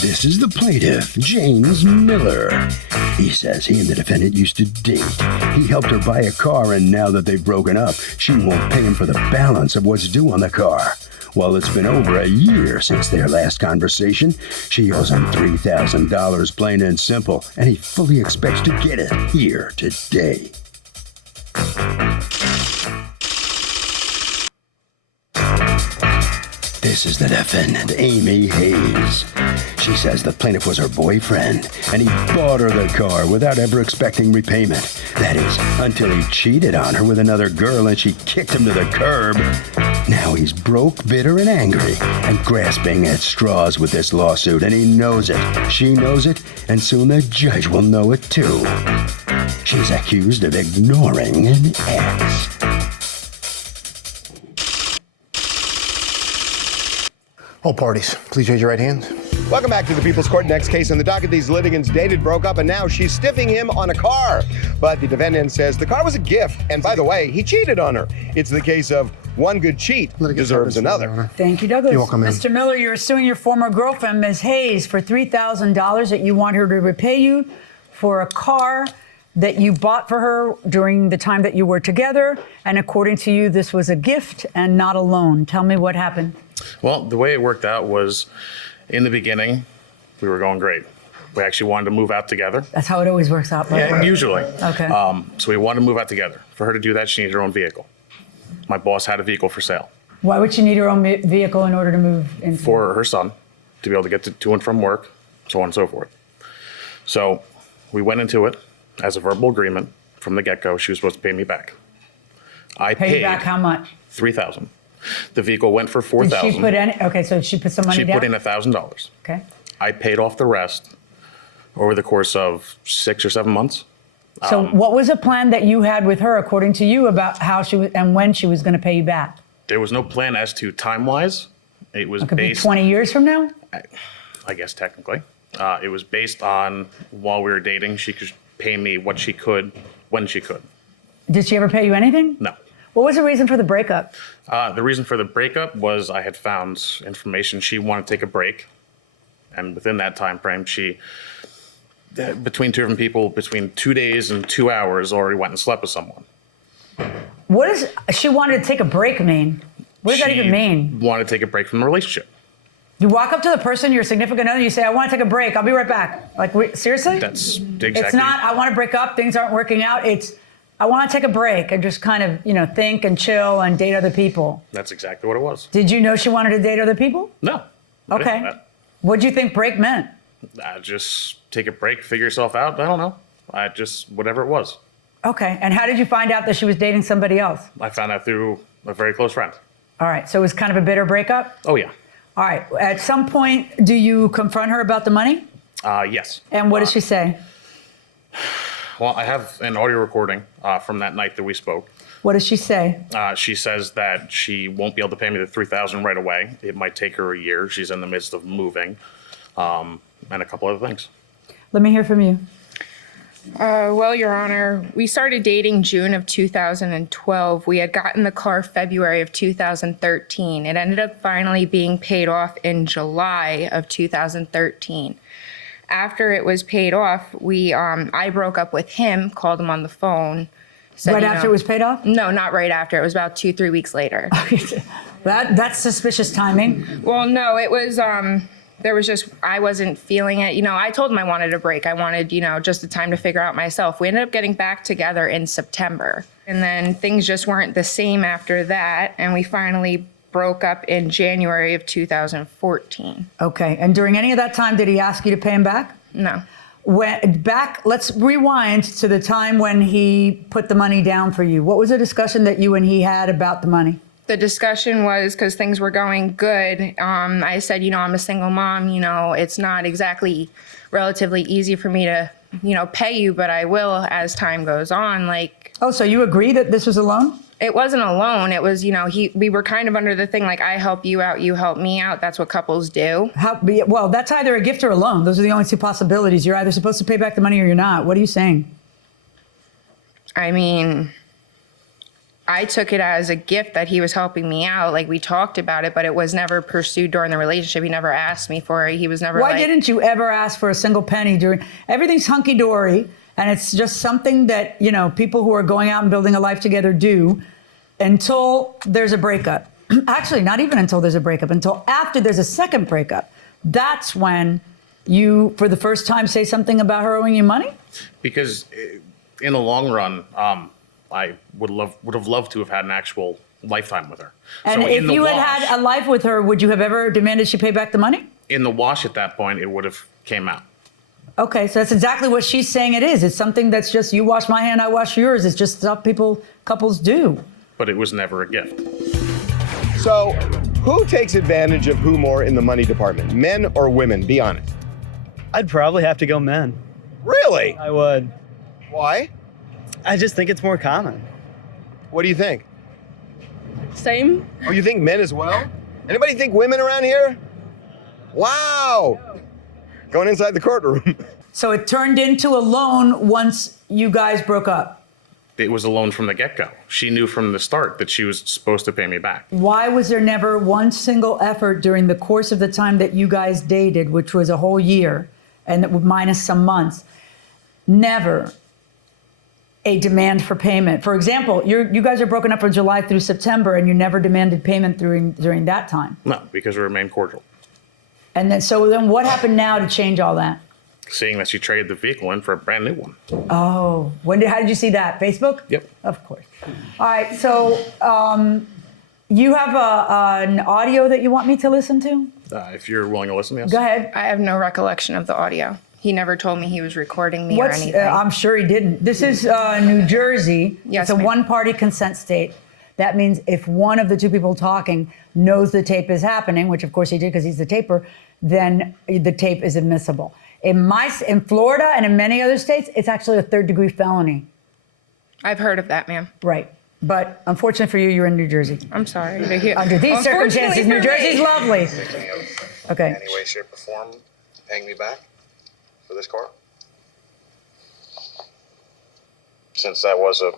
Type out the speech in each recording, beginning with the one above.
This is the plaintiff, James Miller. He says he and the defendant used to date. He helped her buy a car, and now that they've broken up, she won't pay him for the balance of what's due on the car. While it's been over a year since their last conversation, she owes him $3,000, plain and simple, and he fully expects to get it here today. This is the defendant, Amy Hayes. She says the plaintiff was her boyfriend, and he bought her the car without ever expecting repayment. That is, until he cheated on her with another girl and she kicked him to the curb. Now he's broke, bitter, and angry, and grasping at straws with this lawsuit, and he knows it. She knows it, and soon the judge will know it too. She's accused of ignoring an ex. All parties, please raise your right hands. Welcome back to the People's Court. Next case on the docket, these litigants dated, broke up, and now she's stiffing him on a car. But the defendant says the car was a gift, and by the way, he cheated on her. It's the case of one good cheat deserves another. Thank you, Douglas. You're welcome, Mr. Miller, you're suing your former girlfriend, Ms. Hayes, for $3,000 that you want her to repay you for a car that you bought for her during the time that you were together. And according to you, this was a gift and not a loan. Tell me what happened. Well, the way it worked out was, in the beginning, we were going great. We actually wanted to move out together. That's how it always works out. Yeah, usually. Okay. So we wanted to move out together. For her to do that, she needed her own vehicle. My boss had a vehicle for sale. Why would she need her own vehicle in order to move in? For her son, to be able to get to and from work, so on and so forth. So we went into it as a verbal agreement from the get-go. She was supposed to pay me back. I Pay paid back how much? $3,000. The vehicle went for $4,000. Did she put any? Okay, so she put some money She down? put in $1,000. Okay. I paid off the rest over the course of 6 or 7 months. So what was the plan that you had with her, according to you, about how she was and when she was going to pay you back? There was no plan as to time-wise. It was It could be based, 20 years from now? I guess technically. It was based on while we were dating, she could pay me what she could, when she could. Did she ever pay you anything? No. What was the reason for the breakup? The reason for the breakup was I had found information she wanted to take a break. And within that time frame, she, between two different people, between 2 days and 2 hours, already went and slept with someone. What does she wanted to take a break mean? What does that even mean? She wanted to take a break from the relationship. You walk up to the person, your significant other, you say, I want to take a break. I'll be right back. Like, seriously? That's exactly. It's not, I want to break up. Things aren't working out. It's, I want to take a break and just kind of, think and chill and date other people. That's exactly what it was. Did you know she wanted to date other people? No. I didn't Okay. know that. What do you think break meant? Just take a break, figure yourself out. I don't know. Whatever it was. Okay. And how did you find out that she was dating somebody else? I found out through a very close friend. All right. So it was kind of a bitter breakup? Oh, yeah. All right. At some point, do you confront her about the money? Yes. And what does she say? Well, I have an audio recording from that night that we spoke. What does she say? She says that she won't be able to pay me the $3,000 right away. It might take her a year. She's in the midst of moving, and a couple other things. Let me hear from you. Well, Your Honor, we started dating June of 2012. We had gotten the car February of 2013. It ended up finally being paid off in July of 2013. After it was paid off, I broke up with him, called him on the phone. Said, Right after it was paid off? No, not right after. It was about 2-3 weeks later. That's suspicious timing. Well, no, it was, there was just, I wasn't feeling it. I told him I wanted a break. I wanted, just the time to figure out myself. We ended up getting back together in September. And then things just weren't the same after that. And we finally broke up in January of 2014. Okay. And during any of that time, did he ask you to pay him back? No. Let's rewind to the time when he put the money down for you. What was the discussion that you and he had about the money? The discussion was because things were going good. I said, I'm a single mom. It's not exactly relatively easy for me to, pay you, but I will as time goes on. Oh, so you agree that this was a loan? It wasn't a loan. It was, we were kind of under the thing, I help you out, you help me out. That's what couples do. Well, that's either a gift or a loan. Those are the only two possibilities. You're either supposed to pay back the money or you're not. What are you saying? I mean, I took it as a gift that he was helping me out. Like, we talked about it, but it was never pursued during the relationship. He never asked me for it. He was never Why didn't you ever ask for a single penny during, everything's hunky-dory, and it's just something that, you know, people who are going out and building a life together do until there's a breakup. Actually, not even until there's a breakup, until after there's a second breakup. That's when you, for the first time, say something about her owing you money? Because in the long run, I would have loved to have had an actual lifetime with her. And So if in the you wash, had a life with her, would you have ever demanded she pay back the money? in the wash at that point, it would have came out. Okay, so that's exactly what she's saying it is. It's something that's just you wash my hand, I wash yours. It's just stuff couples do. But it was never a gift. So, who takes advantage of who more in the money department, men or women? Be honest. I'd probably have to go men. Really? I would. Why? I just think it's more common. What do you think? Same. Oh, you think men as well? Anybody think women around here? Wow. Going inside the courtroom. So it turned into a loan once you guys broke up. It was a loan from the get-go. She knew from the start that she was supposed to pay me back. Why was there never one single effort during the course of the time that you guys dated, which was a whole year, and minus some months, never a demand for payment? For example, you guys are broken up from July through September, and you never demanded payment during that time. No, because we remained cordial. And then what happened now to change all that? Seeing that she traded the vehicle in for a brand new one. Oh, how did you see that? Facebook? Yep. Of course. All right, so you have an audio that you want me to listen to? If you're willing to listen, yes. Go ahead. I have no recollection of the audio. He never told me he was recording me or anything. I'm sure he didn't. This is New Jersey. Yes, It's a ma'am. one-party consent state. That means if one of the two people talking knows the tape is happening, which of course he did because he's the taper, then the tape is admissible. In Florida and in many other states, it's actually a third-degree felony. I've heard of that, ma'am. Right. But unfortunately for you, you're in New Jersey. I'm sorry to hear. Under these circumstances, New Jersey's lovely. Okay. Any way, shape, or form paying me back for this car? Since that was a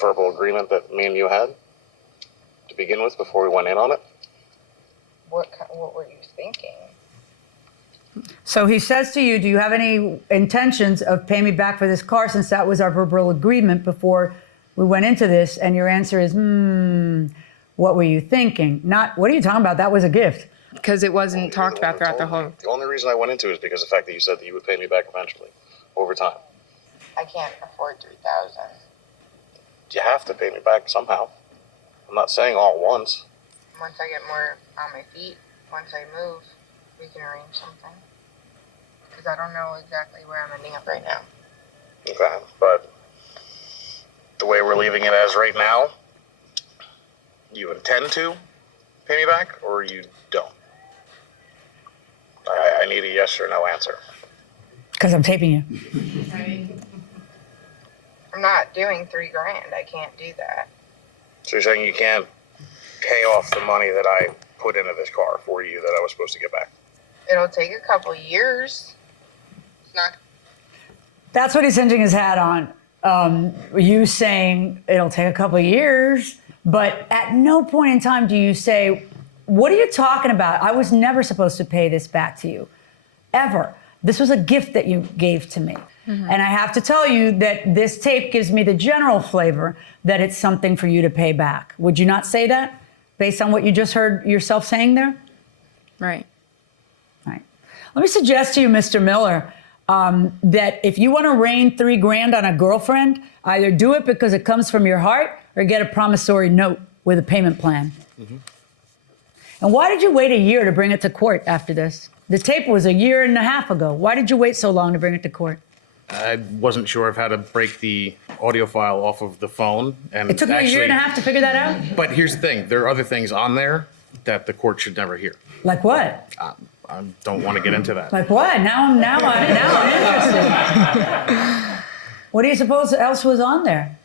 verbal agreement that me and you had to begin with before we went in on it? What were you thinking? So he says to you, do you have any intentions of paying me back for this car, since that was our verbal agreement before we went into this? And your answer is, what were you thinking? Not, what are you talking about? That was a gift. Because it wasn't talked about throughout the whole. The only reason I went into it is because of the fact that you said that you would pay me back eventually, over time. I can't afford $3,000. You have to pay me back somehow. I'm not saying all at once. Once I get more on my feet, once I move, we can arrange something. Because I don't know exactly where I'm ending up right now. Okay, but the way we're leaving it as right now, you intend to pay me back or you don't? I need a yes or no answer. Because I'm taping you. I'm not doing $3,000. I can't do that. So you're saying you can't pay off the money that I put into this car for you that I was supposed to get back? It'll take a couple years. It's not. That's what he's hinging his hat on. You saying it'll take a couple of years, but at no point in time do you say, what are you talking about? I was never supposed to pay this back to you, ever. This was a gift that you gave to me. Mm-hmm. And I have to tell you that this tape gives me the general flavor that it's something for you to pay back. Would you not say that based on what you just heard yourself saying there? Right. Right. Let me suggest to you, Mr. Miller, that if you want to rain $3,000 on a girlfriend, either do it because it comes from your heart or get a promissory note with a payment plan. Mm-hmm. And why did you wait a year to bring it to court after this? The tape was 1.5 years ago. Why did you wait so long to bring it to court? I wasn't sure of how to break the audio file off of the phone. And It took me 1.5 years to figure that out? But here's the thing. There are other things on there that the court should never hear. Like what? I don't want to get into that. Like what? Now I'm interested. What do you suppose else was on there?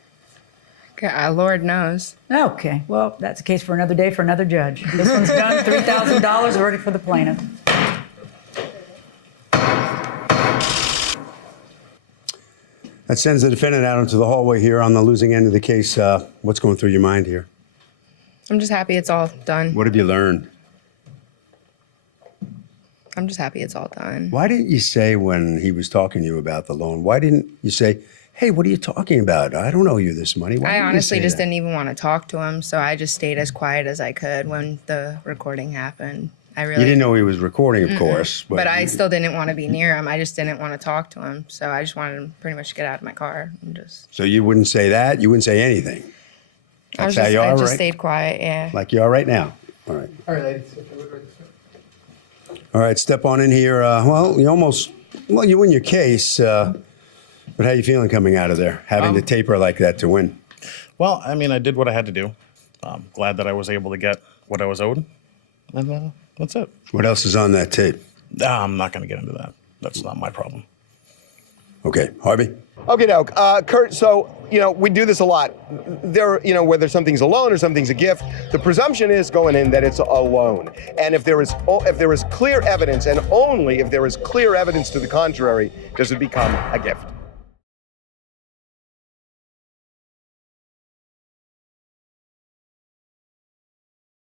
Lord knows. Okay, well, that's a case for another day for another judge. This one's done, $3,000, verdict for the plaintiff. That sends the defendant out into the hallway here on the losing end of the case. What's going through your mind here? I'm just happy it's all done. What have you learned? I'm just happy it's all done. Why didn't you say when he was talking to you about the loan, why didn't you say, hey, what are you talking about? I don't owe you this money. Why I didn't you honestly say just that? didn't even want to talk to him, so I just stayed as quiet as I could when the recording happened. I really You didn't know he was recording, of course. But I still didn't want to be near him. I just didn't want to talk to him, so I just wanted him pretty much to get out of my car and just. So you wouldn't say that? You wouldn't say anything? I That's how you are, just right? stayed quiet. Yeah. Like you are right now? All right. All right, ladies. All right, step on in here. You win your case, but how you feeling coming out of there, having to taper like that to win? Well, I mean, I did what I had to do. I'm glad that I was able to get what I was owed. And that's it. What else is on that tape? I'm not going to get into that. That's not my problem. Okay, Harvey? Okay, now, Kurt, so, we do this a lot. Whether something's a loan or something's a gift, the presumption is going in that it's a loan. And if there is clear evidence, and only if there is clear evidence to the contrary, does it become a gift.